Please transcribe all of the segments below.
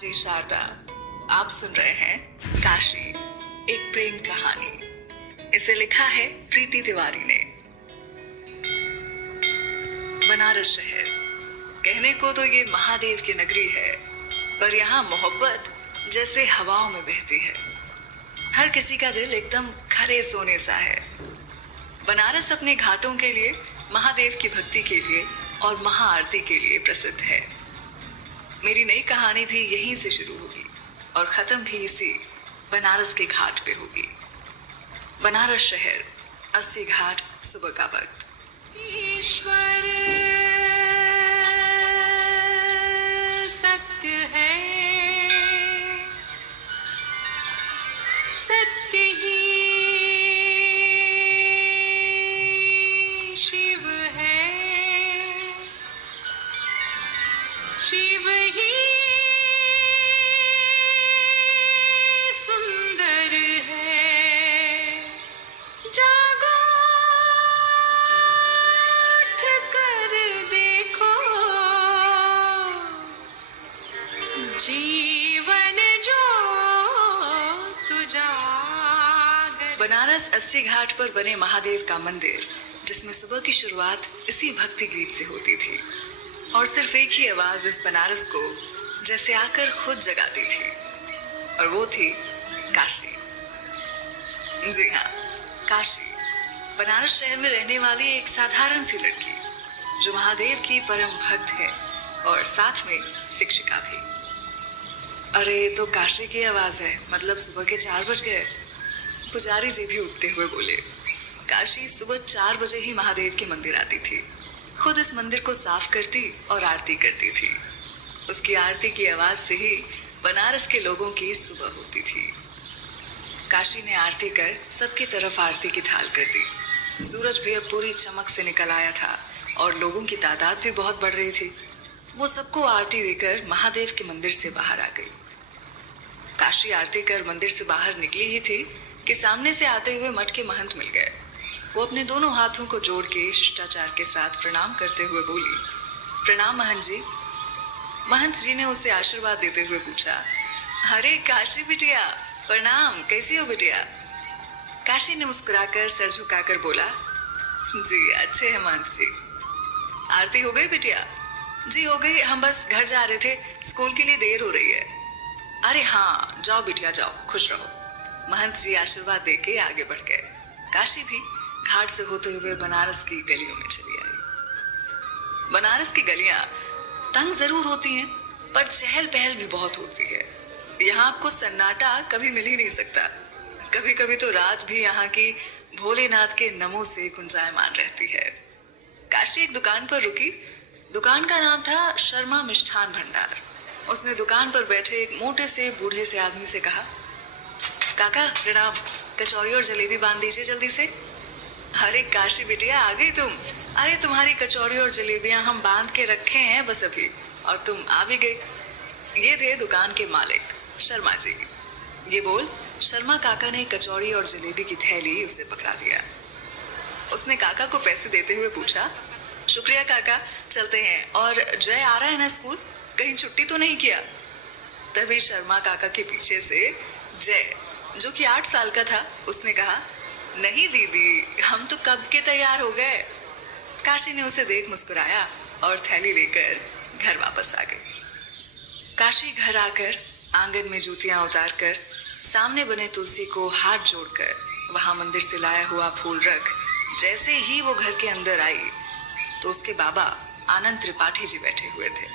जी शारदा, आप सुन रहे हैं काशी, एक प्रेम कहानी। इसे लिखा है प्रीति तिवारी ने। बनारस शहर कहने को तो ये महादेव की नगरी है, पर यहाँ मोहब्बत जैसे हवाओं में बहती है। हर किसी का दिल एकदम खरे सोने सा है। बनारस अपने घाटों के लिए, महादेव की भक्ति के लिए और महाआरती के लिए प्रसिद्ध है। मेरी नई कहानी भी यहीं से शुरू होगी और खत्म भी इसी बनारस के घाट पे होगी। बनारस शहर, 80 घाट, सुबह का वक्त। ईश्वर सत्य है, सत्य ही शिव है, शिव ही सुंदर है। जागो उठ कर देखो, जीवन जो तुझागर। बनारस 80 घाट पर बने महादेव का मंदिर, जिसमें सुबह की शुरुआत इसी भक्ति गीत से होती थी और सिर्फ एक ही आवाज इस बनारस को जैसे आकर खुद जगाती थी, और वो थी काशी। जी हाँ, काशी, बनारस शहर में रहने वाली एक साधारण सी लड़की जो महादेव की परम भक्त है और साथ में शिक्षिका भी। अरे तो काशी की आवाज है, मतलब सुबह के 4 बज गए। पुजारी जी भी उठते हुए बोले। काशी सुबह 4 बजे ही महादेव के मंदिर आती थी, खुद इस मंदिर को साफ करती और आरती करती थी। उसकी आरती की आवाज से ही बनारस के लोगों की सुबह होती थी। काशी ने आरती कर सबकी तरफ आरती की थाल कर दी। सूरज भी अब पूरी चमक से निकल आया था और लोगों की तादाद भी बहुत बढ़ रही थी। वो सबको आरती देकर महादेव के मंदिर से बाहर आ गई। काशी आरती कर मंदिर से बाहर निकली ही थी कि सामने से आते हुए मठ के महंत मिल गए। वो अपने दोनों हाथों को जोड़ के शिष्टाचार के साथ प्रणाम करते हुए बोली, प्रणाम महंत जी। महंत जी ने उसे आशीर्वाद देते हुए पूछा, अरे काशी बिटिया, प्रणाम, कैसी हो बिटिया? काशी ने मुस्कुराकर सर झुकाकर बोला, जी अच्छे हैं महंत जी। आरती हो गई बिटिया? जी हो गई, हम बस घर जा रहे थे, स्कूल के लिए देर हो रही है। अरे हाँ, जाओ बिटिया जाओ, खुश रहो। महंत जी आशीर्वाद देके आगे बढ़ गए। काशी भी घाट से होते हुए बनारस की गलियों में चली आई। बनारस की गलियां तंग जरूर होती हैं, पर चहल पहल भी बहुत होती है। यहाँ आपको सन्नाटा कभी मिल ही नहीं सकता। कभी कभी तो रात भी यहाँ की भोलेनाथ के नमों से गुंजायमान रहती है। काशी एक दुकान पर रुकी। दुकान का नाम था शर्मा मिष्ठान भंडार। उसने दुकान पर बैठे एक मोटे से बूढ़े से आदमी से कहा, काका प्रणाम, कचौरी और जलेबी बांध दीजिए जल्दी से। अरे काशी बिटिया, आ गई तुम? अरे तुम्हारी कचौरी और जलेबियां हम बांध के रखे हैं बस अभी, और तुम आ भी गई। ये थे दुकान के मालिक शर्मा जी। ये बोल शर्मा काका ने कचौरी और जलेबी की थैली उसे पकड़ा दिया। उसने काका को पैसे देते हुए पूछा, शुक्रिया काका, चलते हैं। और जय आ रहा है ना स्कूल, कहीं छुट्टी तो नहीं किया? तभी शर्मा काका के पीछे से जय, जो कि 8 साल का था, उसने कहा, नहीं दीदी, हम तो कब के तैयार हो गए। काशी ने उसे देख मुस्कुराया और थैली लेकर घर वापस आ गई। काशी घर आकर आंगन में जूतियां उतारकर सामने बने तुलसी को हाथ जोड़कर वहां मंदिर से लाया हुआ फूल रख जैसे ही वो घर के अंदर आई तो उसके बाबा आनंद त्रिपाठी जी बैठे हुए थे।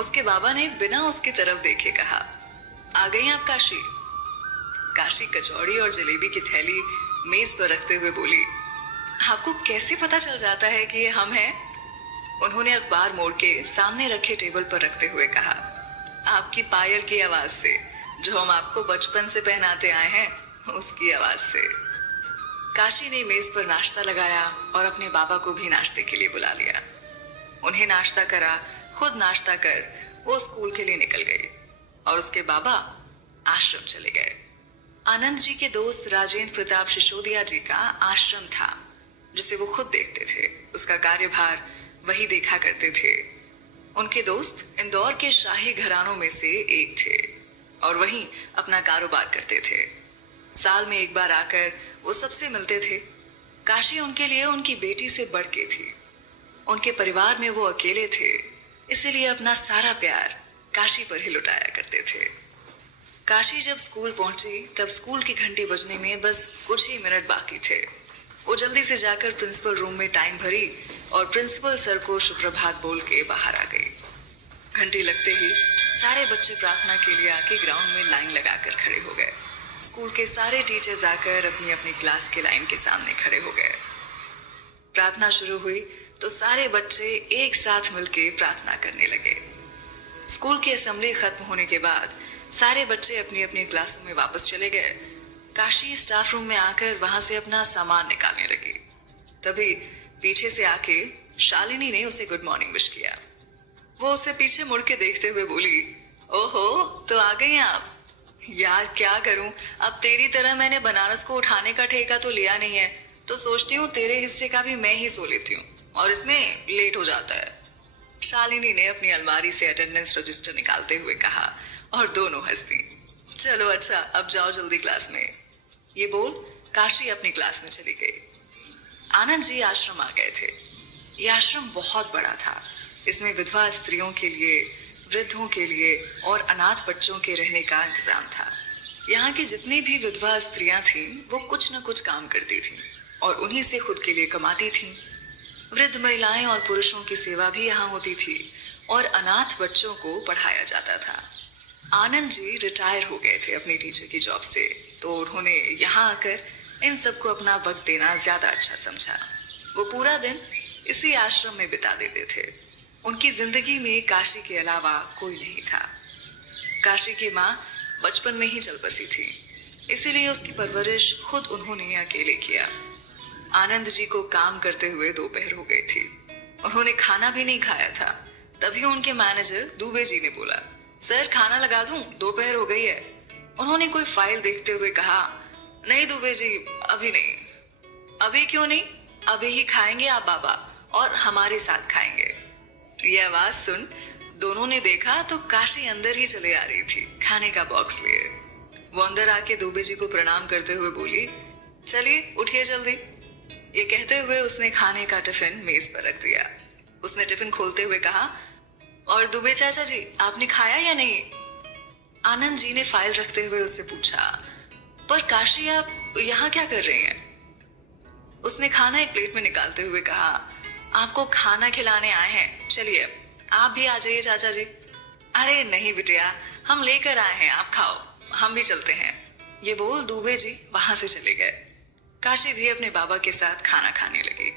उसके बाबा ने बिना उसकी तरफ देखे कहा, आ गई आप काशी? काशी कचौड़ी और जलेबी की थैली मेज पर रखते हुए बोली, आपको कैसे पता चल जाता है कि ये हम हैं? उन्होंने अखबार मोड़ के सामने रखे टेबल पर रखते हुए कहा, आपकी पायल की आवाज से, जो हम आपको बचपन से पहनाते आए हैं, उसकी आवाज से। काशी ने मेज पर नाश्ता लगाया और अपने बाबा को भी नाश्ते के लिए बुला लिया। उन्हें नाश्ता करा, खुद नाश्ता कर वो स्कूल के लिए निकल गई और उसके बाबा आश्रम चले गए। आनंद जी के दोस्त राजेंद्र प्रताप सिसोदिया जी का आश्रम था, जिसे वो खुद देखते थे। उसका कार्यभार वही देखा करते थे। उनके दोस्त इंदौर के शाही घरानों में से एक थे और वहीं अपना कारोबार करते थे। साल में एक बार आकर वो सबसे मिलते थे। काशी उनके लिए उनकी बेटी से बढ़ के थी। उनके परिवार में वो अकेले थे, इसीलिए अपना सारा प्यार काशी पर ही लुटाया करते थे। काशी जब स्कूल पहुंची तब स्कूल की घंटी बजने में बस कुछ ही मिनट बाकी थे। वो जल्दी से जाकर प्रिंसिपल रूम में टाइम भरी और प्रिंसिपल सर को सुप्रभात बोल के बाहर आ गई। घंटी लगते ही सारे बच्चे प्रार्थना के लिए आके ग्राउंड में लाइन लगाकर खड़े हो गए। स्कूल के सारे टीचर्स आकर अपनी अपनी क्लास के लाइन के सामने खड़े हो गए। प्रार्थना शुरू हुई तो सारे बच्चे एक साथ मिलके प्रार्थना करने लगे। स्कूल की असेंबली खत्म होने के बाद सारे बच्चे अपनी अपनी क्लासों में वापस चले गए। काशी स्टाफ रूम में आकर वहां से अपना सामान निकालने लगी। तभी पीछे से आके शालिनी ने उसे गुड मॉर्निंग विश किया। वो उसे पीछे मुड़ के देखते हुए बोली, ओहो तो आ गई आप। यार क्या करूं, अब तेरी तरह मैंने बनारस को उठाने का ठेका तो लिया नहीं है, तो सोचती हूँ तेरे हिस्से का भी मैं ही सो लेती हूँ और इसमें लेट हो जाता है। शालिनी ने अपनी अलमारी से अटेंडेंस रजिस्टर निकालते हुए कहा और दोनों हंस दी। चलो अच्छा, अब जाओ जल्दी क्लास में। ये बोल काशी अपनी क्लास में चली गई। आनंद जी आश्रम आ गए थे। ये आश्रम बहुत बड़ा था। इसमें विधवा स्त्रियों के लिए, वृद्धों के लिए और अनाथ बच्चों के रहने का इंतजाम था। यहाँ की जितनी भी विधवा स्त्रियां थीं, वो कुछ न कुछ काम करती थीं और उन्हीं से खुद के लिए कमाती थीं। वृद्ध महिलाएं और पुरुषों की सेवा भी यहाँ होती थी और अनाथ बच्चों को पढ़ाया जाता था। आनंद जी रिटायर हो गए थे अपनी टीचर की जॉब से, तो उन्होंने यहाँ आकर इन सबको अपना वक्त देना ज्यादा अच्छा समझा। वो पूरा दिन इसी आश्रम में बिता देते थे। उनकी जिंदगी में काशी के अलावा कोई नहीं था। काशी की माँ बचपन में ही चल बसी थी, इसीलिए उसकी परवरिश खुद उन्होंने अकेले किया। आनंद जी को काम करते हुए दोपहर हो गई थी। उन्होंने खाना भी नहीं खाया था। तभी उनके मैनेजर दुबे जी ने बोला, सर खाना लगा दूं, दोपहर हो गई है। उन्होंने कोई फाइल देखते हुए कहा, नहीं दुबे जी, अभी नहीं। अभी क्यों नहीं? अभी ही खाएंगे आप बाबा, और हमारे साथ खाएंगे। ये आवाज सुन दोनों ने देखा तो काशी अंदर ही चले आ रही थी खाने का बॉक्स लिए। वो अंदर आके दुबे जी को प्रणाम करते हुए बोली, चलिए उठिए जल्दी। ये कहते हुए उसने खाने का टिफिन मेज पर रख दिया। उसने टिफिन खोलते हुए कहा, और दुबे चाचा जी आपने खाया या नहीं? आनंद जी ने फाइल रखते हुए उससे पूछा, पर काशी आप यहाँ क्या कर रही हैं? उसने खाना एक प्लेट में निकालते हुए कहा, आपको खाना खिलाने आए हैं, चलिए आप भी आ जाइए चाचा जी। अरे नहीं बिटिया, हम लेकर आए हैं, आप खाओ, हम भी चलते हैं। ये बोल दुबे जी वहां से चले गए। काशी भी अपने बाबा के साथ खाना खाने लगी।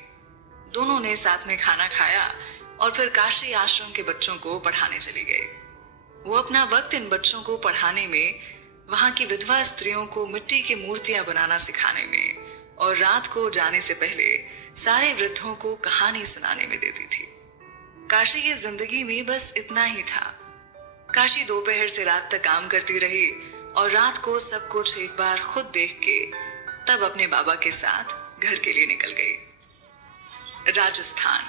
दोनों ने साथ में खाना खाया और फिर काशी आश्रम के बच्चों को पढ़ाने चली गई। वो अपना वक्त इन बच्चों को पढ़ाने में, वहां की विधवा स्त्रियों को मिट्टी की मूर्तियां बनाना सिखाने में और रात को जाने से पहले सारे वृद्धों को कहानी सुनाने में देती थी। काशी की जिंदगी में बस इतना ही था। काशी दोपहर से रात तक काम करती रही और रात को सब कुछ एक बार खुद देख के तब अपने बाबा के साथ घर के लिए निकल गई। राजस्थान,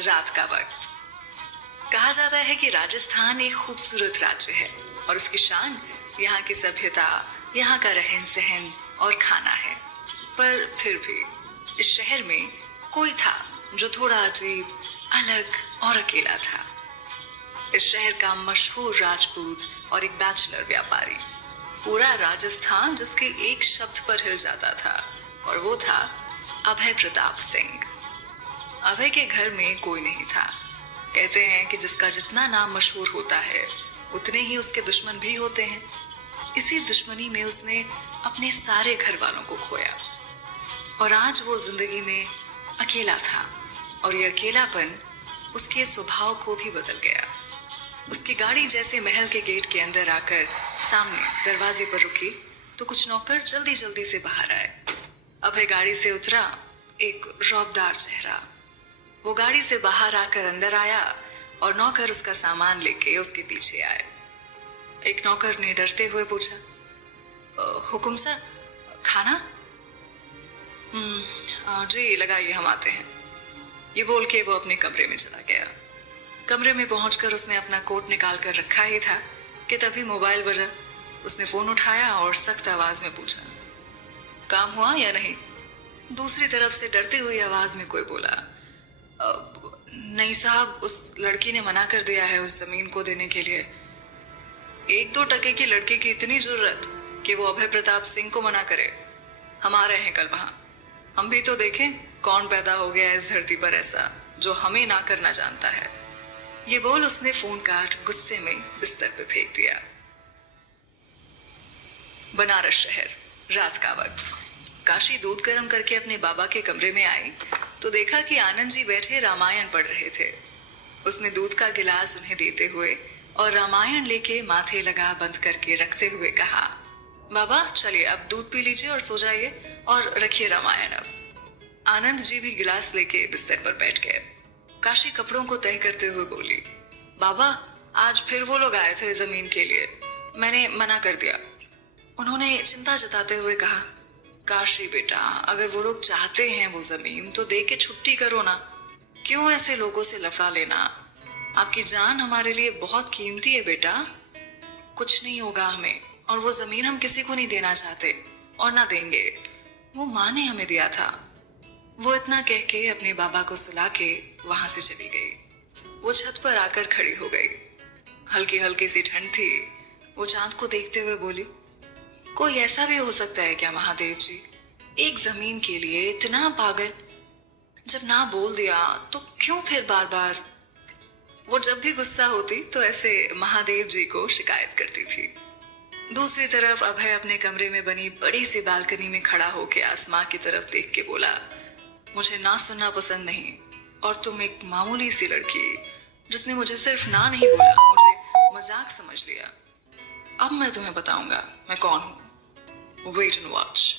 रात का वक्त। कहा जाता है कि राजस्थान एक खूबसूरत राज्य है और उसकी शान यहाँ की सभ्यता, यहाँ का रहन सहन और खाना है। पर फिर भी इस शहर में कोई था जो थोड़ा अजीब, अलग और अकेला था। इस शहर का मशहूर राजपूत और एक बैचलर व्यापारी, पूरा राजस्थान जिसके एक शब्द पर हिल जाता था, और वो था अभय प्रताप सिंह। अभय के घर में कोई नहीं था। कहते हैं कि जिसका जितना नाम मशहूर होता है उतने ही उसके दुश्मन भी होते हैं। इसी दुश्मनी में उसने अपने सारे घर वालों को खोया और आज वो जिंदगी में अकेला था और ये अकेलापन उसके स्वभाव को भी बदल गया। उसकी गाड़ी जैसे महल के गेट के अंदर आकर सामने दरवाजे पर रुकी तो कुछ नौकर जल्दी जल्दी से बाहर आए। अभय गाड़ी से उतरा, एक रौबदार चेहरा। वो गाड़ी से बाहर आकर अंदर आया और नौकर उसका सामान लेके उसके पीछे आए। एक नौकर ने डरते हुए पूछा, हुकुम सर, खाना? जी लगाइए, हम आते हैं। ये बोल के वो अपने कमरे में चला गया। कमरे में पहुंचकर उसने अपना कोट निकाल कर रखा ही था कि तभी मोबाइल बजा। उसने फोन उठाया और सख्त आवाज में पूछा, काम हुआ या नहीं? दूसरी तरफ से डरती हुई आवाज में कोई बोला, नहीं साहब, उस लड़की ने मना कर दिया है उस जमीन को देने के लिए। 1-2 टके की लड़की की इतनी जरूरत कि वो अभय प्रताप सिंह को मना करे? हम आ रहे हैं कल वहां। हम भी तो देखें कौन पैदा हो गया इस धरती पर ऐसा जो हमें ना करना जानता है। ये बोल उसने फोन काट गुस्से में बिस्तर पे फेंक दिया। बनारस शहर, रात का वक्त। काशी दूध गर्म करके अपने बाबा के कमरे में आई तो देखा कि आनंद जी बैठे रामायण पढ़ रहे थे। उसने दूध का गिलास उन्हें देते हुए और रामायण लेके माथे लगा बंद करके रखते हुए कहा, बाबा चलिए अब दूध पी लीजिए और सो जाइए और रखिए रामायण अब। आनंद जी भी गिलास लेके बिस्तर पर बैठ गए। काशी कपड़ों को तय करते हुए बोली, बाबा आज फिर वो लोग आए थे जमीन के लिए, मैंने मना कर दिया। उन्होंने चिंता जताते हुए कहा, काशी बेटा अगर वो लोग चाहते हैं वो जमीन तो दे के छुट्टी करो ना, क्यों ऐसे लोगों से लफड़ा लेना? आपकी जान हमारे लिए बहुत कीमती है बेटा। कुछ नहीं होगा हमें, और वो जमीन हम किसी को नहीं देना चाहते और ना देंगे, वो माँ ने हमें दिया था। वो इतना कह के अपने बाबा को सुला के वहां से चली गई। वो छत पर आकर खड़ी हो गई। हल्की हल्की सी ठंड थी। वो चांद को देखते हुए बोली, कोई ऐसा भी हो सकता है क्या महादेव जी, एक जमीन के लिए इतना पागल? जब ना बोल दिया तो क्यों फिर बार बार? वो जब भी गुस्सा होती तो ऐसे महादेव जी को शिकायत करती थी। दूसरी तरफ अभय अपने कमरे में बनी बड़ी सी बालकनी में खड़ा होकर आसमां की तरफ देख के बोला, मुझे ना सुनना पसंद नहीं, और तुम एक मामूली सी लड़की जिसने मुझे सिर्फ ना नहीं बोला, मुझे मजाक समझ लिया। अब मैं तुम्हें बताऊंगा मैं कौन हूं। Wait and watch.